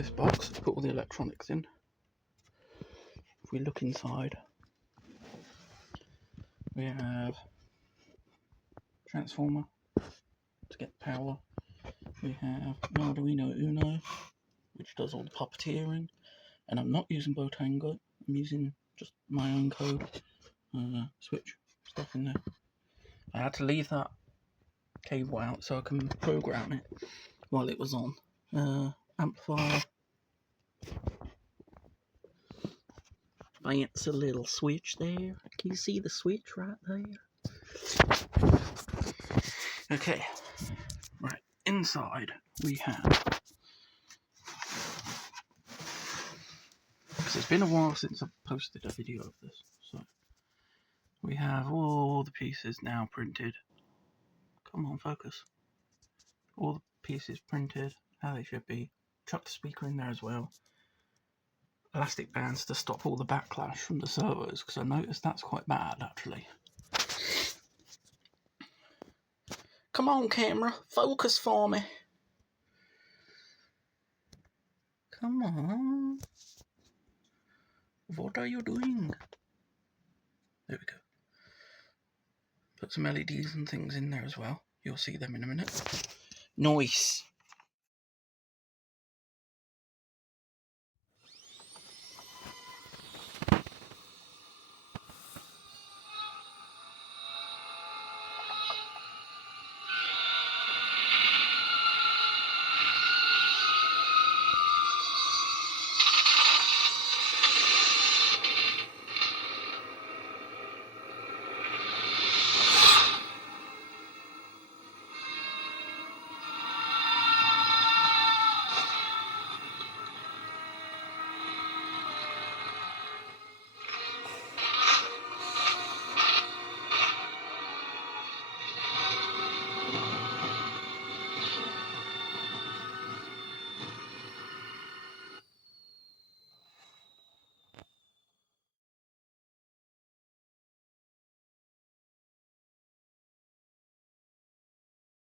this box to put all the electronics in. If we look inside, we have transformer to get power. We have an Arduino Uno, which does all the puppeteering, and I'm not using Botango, I'm using just my own code, switch stuff in there. I had to leave that cable out so I can program it while it was on. Amplifier, fancy little switch there. Can you see the switch right there? Okay, right, inside we have, because it's been a while since I've posted a video of this, so we have all the pieces now printed. Come on, focus. All the pieces printed how they should be. Chuck the speaker in there as well. Elastic bands to stop all the backlash from the servos, because I noticed that's quite bad actually. Come on, camera, focus for me. Come on. What are you doing? There we go. Put some LEDs and things in there as well. You'll see them in a minute. Nice.